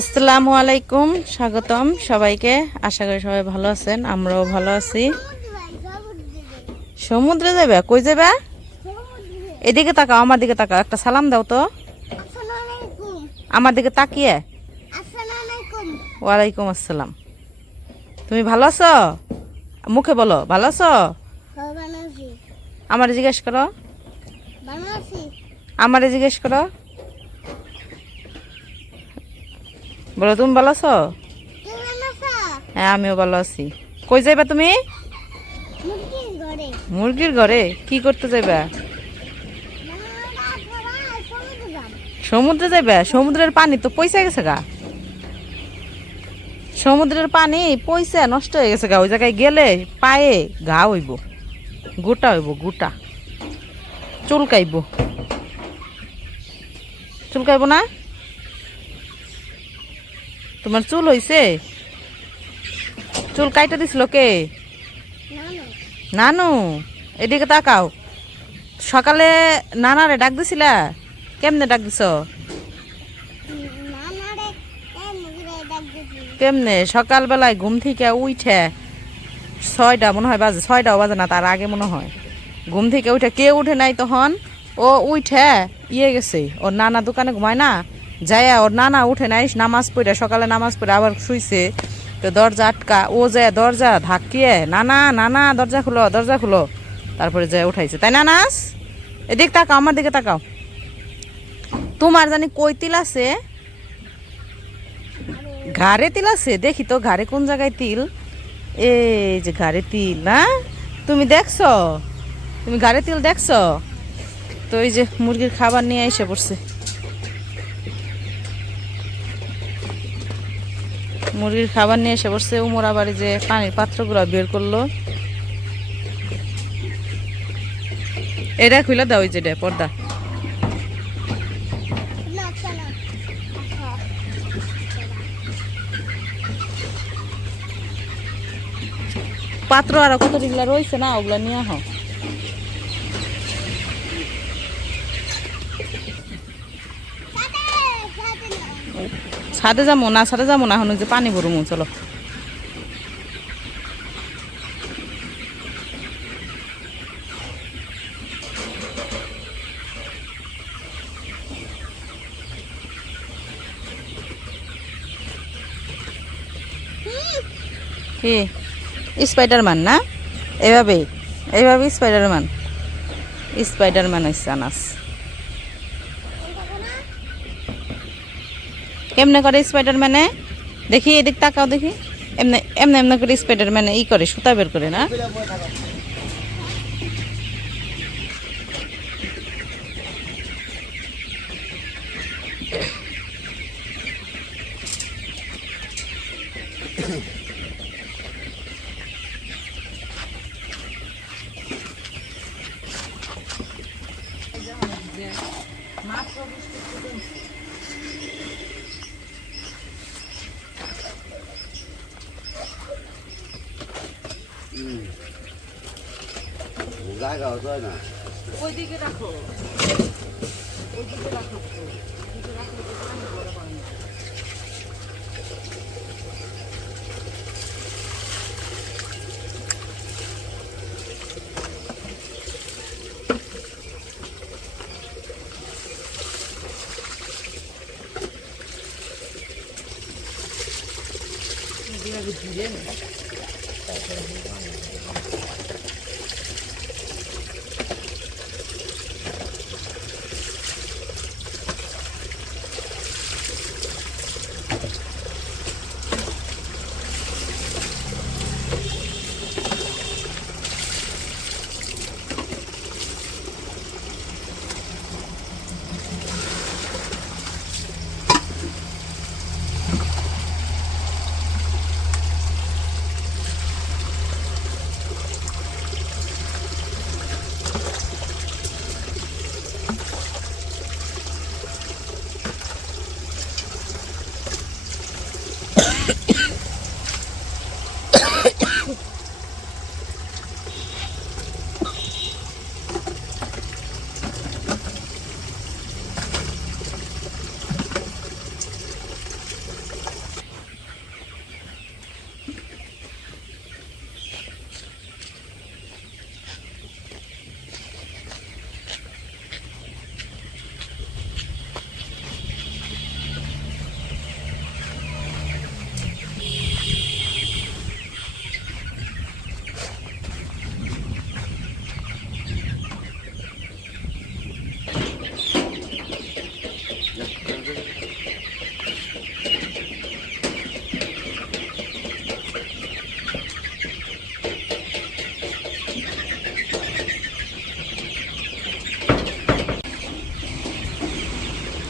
আসসালামু আলাইকুম, স্বাগতম সবাইকে। আশা করি সবাই ভালো আছেন, আমরাও ভালো আছি। সমুদ্রে যাবে? কই যাবে? এদিকে তাকাও, আমার দিকে তাকাও, একটা সালাম দাও তো আমার দিকে তাকিয়ে। ওয়ালাইকুম আসসালাম। তুমি ভালো আছো? মুখে বলো ভালো আছো। আমারে জিজ্ঞেস করো, আমারে জিজ্ঞেস করো। বলো তুমি ভালো আছো? হ্যাঁ আমিও ভালো আছি। কই যাইবা তুমি? মুরগির ঘরে কি করতে যাইবা? সমুদ্রে যাইবা? সমুদ্রের পানি তো পয়সা গেছে গা। সমুদ্রের পানি পয়সা নষ্ট হয়ে গেছে গা। ওই জায়গায় গেলে পায়ে ঘা হইব, গোটা হইব, গোটা চুলকাইব। চুলকাইব না? তোমার চুল হইছে? চুল কাইটা দিছিল কে? নানু। এদিকে তাকাও। সকালে নানারে ডাক দিছিলা? কেমনে ডাক দিছ? কেমনে? সকালবেলায় ঘুম থেকে উঠে 6টা মনে হয় বাজে, 6টাও বাজে না, তার আগে মনে হয় ঘুম থেকে উঠে, কে উঠে নাই তখন ও উঠে গেছে, ওর নানা দোকানে ঘুমায় না, যাইয়া ওর নানা উঠে নাই, নামাজ পড়ে সকালে নামাজ পড়ে আবার শুইছে, তো দরজা আটকা, ও যায় দরজা ধাক্কিয়ে নানা নানা দরজা খুলো দরজা খুলো, তারপরে যায় উঠাইছে। তাই না নাস? এদিক তাকাও, আমার দিকে তাকাও। তোমার জানি কই তিল আছে? ঘাড়ে তিল আছে? দেখি তো ঘাড়ে কোন জায়গায় তিল। এই যে ঘাড়ে তিল না? তুমি দেখছো? তুমি ঘাড়ে তিল দেখছো? তো এই যে মুরগির খাবার নিয়ে এসে পড়ছে। মুরগির খাবার নিয়ে এসে পড়ছে। উমর আবার যে পানির পাত্রগুলো বের করলো, এটা খুলে দাও, ওই যে পর্দা। পাত্র আর কত ডিগলা রয়েছে না, ওগুলা নিয়ে আহ। ছাদে যাবো না, ছাদে যাবো না, এখন যে পানি ভরমু, চলো। কি স্পাইডারম্যান না? এভাবে এইভাবে স্পাইডারম্যান, স্পাইডারম্যান হচ্ছে আনাস। কেমনে করে স্পাইডারম্যানে? দেখি এদিক তাকাও দেখি। এমনি এমনি এমনি করে স্পাইডারম্যানে ই করে, সুতা বের করে না? জায়গাও যায় না। ওইদিকে রাখো, ওইদিকে রাখো।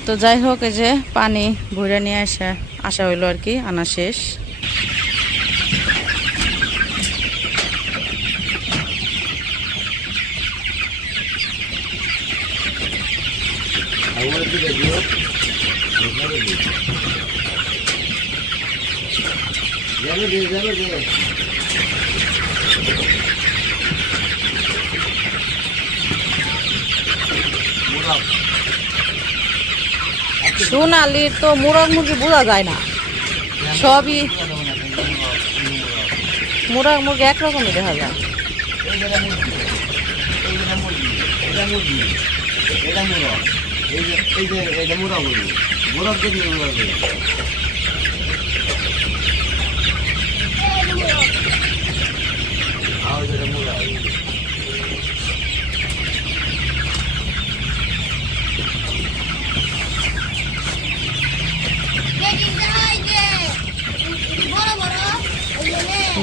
তো যাই হোক, এই যে পানি ভরে নিয়ে আসা হইলো আর কি, আনা শেষ। সোনালি তো মুরগ মুরগি বোঝা যায় না, সবই মুরগ মুরগি একরকমই দেখা যায়।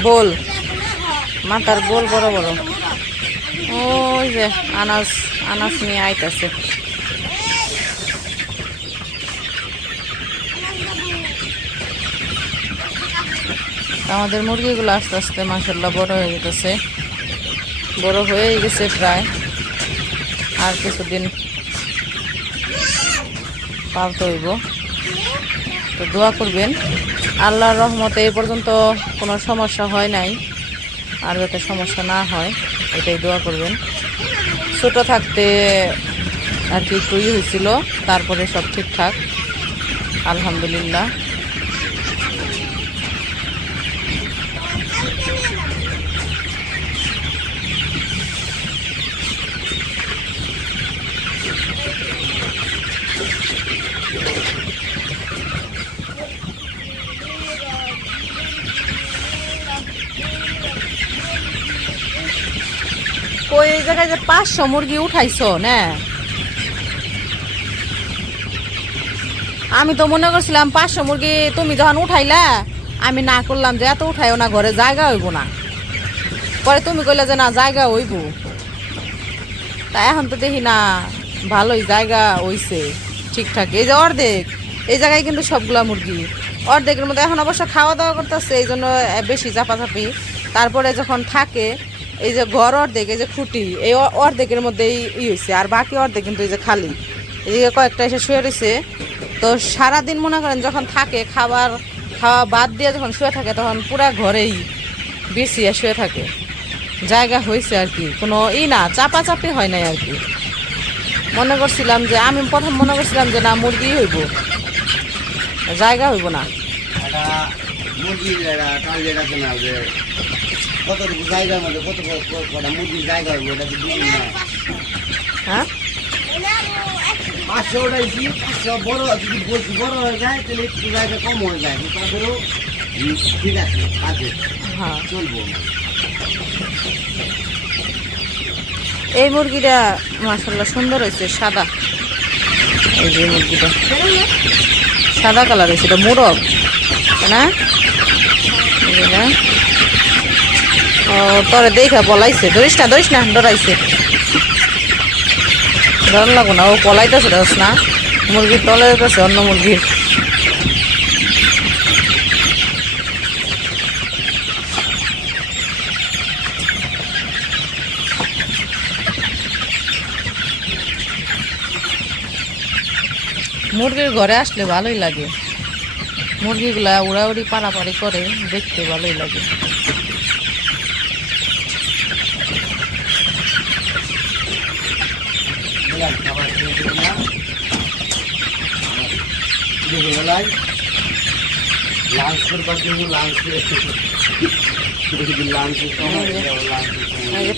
বোল মাথার বোল বড় বড়, ওই যে আনাজ আনাজ নিয়ে আইতাছে। আমাদের মুরগিগুলো আস্তে আস্তে মাশাআল্লাহ বড় হয়ে যেতেছে, বড় হয়ে গেছে প্রায়, আর কিছুদিন পালতে হইব। তো দোয়া করবেন, আল্লাহর রহমতে এই পর্যন্ত কোনো সমস্যা হয় নাই, আর যাতে সমস্যা না হয় এটাই দোয়া করবেন। ছোট থাকতে আর কি একটু হয়েছিল, তারপরে সব ঠিকঠাক আলহামদুলিল্লাহ। ওই জায়গায় যে 500 মুরগি উঠাইছো না, আমি তো মনে করছিলাম 500 মুরগি তুমি যখন উঠাইলা আমি না করলাম যে এত উঠাইও না, ঘরে জায়গা হইব না। পরে তুমি কইলে যে না জায়গা হইব, তা এখন তো দেখি না ভালোই জায়গা হইছে ঠিকঠাক। এই যে অর্ধেক এই জায়গায় কিন্তু সবগুলা মুরগি, অর্ধেকের মধ্যে এখন অবশ্য খাওয়া দাওয়া করতেছে, এই জন্য বেশি চাপাচাপি। তারপরে যখন থাকে এই যে ঘর অর্ধেক, এই যে খুঁটি এই অর্ধেকের মধ্যে ই হয়েছে, আর বাকি অর্ধেক কিন্তু এই যে খালি, এদিকে কয়েকটা এসে শুয়ে রয়েছে। তো সারাদিন মনে করেন যখন থাকে খাওয়া বাদ দিয়ে যখন শুয়ে থাকে তখন পুরা ঘরেই বিছিয়ে শুয়ে থাকে, জায়গা হয়েছে আর কি, কোনো না চাপাচাপি হয় নাই আর কি। মনে করছিলাম যে আমি প্রথম মনে করছিলাম যে না মুরগি হইব, জায়গা হইব না। হ্যাঁ 500 উঠাইছি, 500 বড় যদি বলছি বড় হয়ে যায় তাহলে একটু জায়গা কম হয়ে যায়, তারপরেও ঠিক আছে আছে, হ্যাঁ চলবো। এই মুরগিটা মাশাআল্লাহ সুন্দর হয়েছে, সাদা। এই যে মুরগিটা সাদা কালার হয়েছে, এটা মোরগ না? ও তোরে দেখা পলাইছে, ধরিস না ডরাইছে, ডর লাগো না, ও পলাইতেছে ধরস না, মুরগির তলে যেতেছে অন্য মুরগির। মুরগির ঘরে আসলে ভালোই লাগে, মুরগিগুলা উড়াউড়ি পাড়াপাড়ি করে, দেখতে ভালোই লাগে।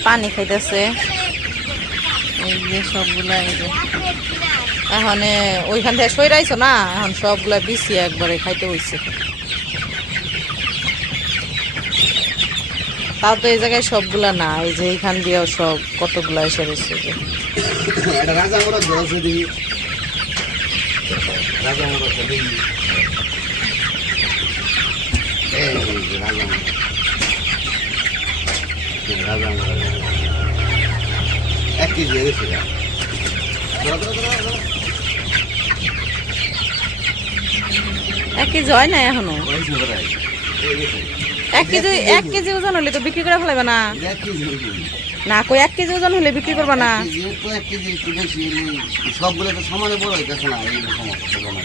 পানি খাইতেছে এই যে সবগুলা, এই যে এখন ওইখান থেকে সইরাইছো না, এখন সবগুলা বিছিয়ে একবারে খাইতে হয়েছে। তাও তো এই জায়গায় সবগুলা না, এই যে এইখান দিয়েও সব কতগুলা এসে রয়েছে। 1 কেজি হয় না এখনো। হয়েছে প্রায় এই গেছে 1 কেজি ওজন হলে তো বিক্রি করে ফেলাবে না। 1 কেজি হয়েছে। না কই 1 কেজি ওজন হলে বিক্রি করবা না। 1 কেজি তো 1 কেজি একটু বেশি হলে সবগুলো তো সমানে বড় হইতেছে না এই সমস্যা হলো না।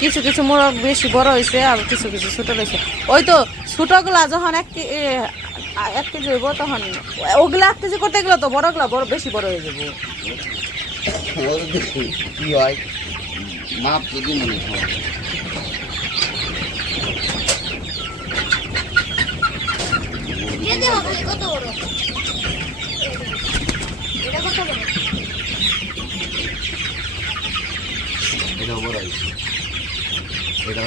কিছু কিছু মোরগ বেশি বড় হয়েছে আর কিছু কিছু ছোট হয়েছে। ওই তো ছোটগুলা যখন 1 কেজি হইব তখন ওগুলা 1 কেজি করতে গেলে তো বড়গুলা বড় বেশি বড় হয়ে যাবো। ওর দেখি কি হয় মাপ যদি মনে হয় কত বড় এটা কত বড় এটা বড় হয়েছে এটা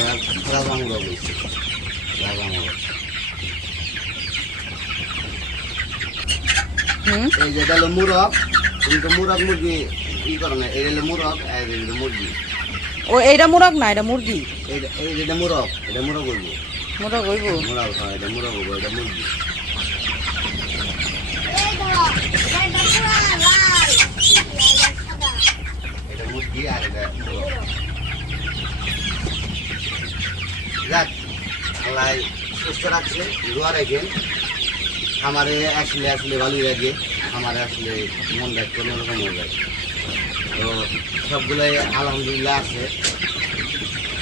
রাজামুড়া বলছে রাজামুড়া এই যে এটা হলো মুরগ কিন্তু মুরগ মুরগি ই করে না এটা হলো মুরগ আর এটা হলো মুরগি ও এইটা মোরগ না এটা মুরগি। এটা মুরগ হইব মোরগ হইব। মুরগ হয় এটা মুরগ হইব এটা মুরগি এই ধরো এটা পুরা লাল সাদা এটা মুরগি আর এটা মুরগ যাক আল্লাহ সুস্থ রাখছে দোয়া রাখেন খামারে আসলে আসলে ভালোই লাগে খামারে আসলে মন রাখতে অন্যরকম হয়ে যায় তো সবগুলোই আলহামদুলিল্লাহ আছে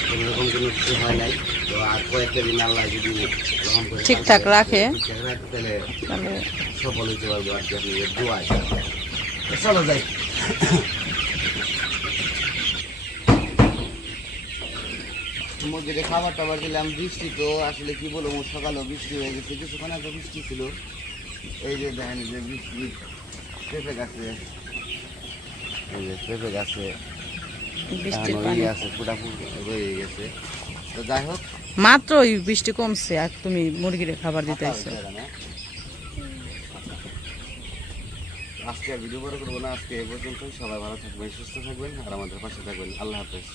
কোনোরকম কোনো কিছু হয় নাই তো আর কয়েকটা দিন আল্লাহ যদি রহম করে ঠিকঠাক রাখে ঠিকঠাক রাখে তাহলে তাহলে সফল হইতে পারবো আর কি আপনাদের দোয়ায় তো চলো যাই মুরগিতে খাবার টাবার দিলাম বৃষ্টি তো আসলে কি বলবো সকালেও বৃষ্টি হয়ে গেছে কিছুক্ষণ আগে বৃষ্টি ছিল এই যে দেখেন যে বৃষ্টি পেঁপে গাছে এই যে পেঁপে গাছে বৃষ্টির এখনো পানি ইয়ে আছে ফুটাফুটি রয়ে গেছে তো যাই হোক মাত্র বৃষ্টি কমছে আর তুমি মুরগির খাবার দিতে আইছো। আজকে আর ভিডিও বড় করবো না আজকে এ পর্যন্ত সবাই ভালো থাকবেন সুস্থ থাকবেন আর আমাদের পাশে থাকবেন আল্লাহ হাফেজ।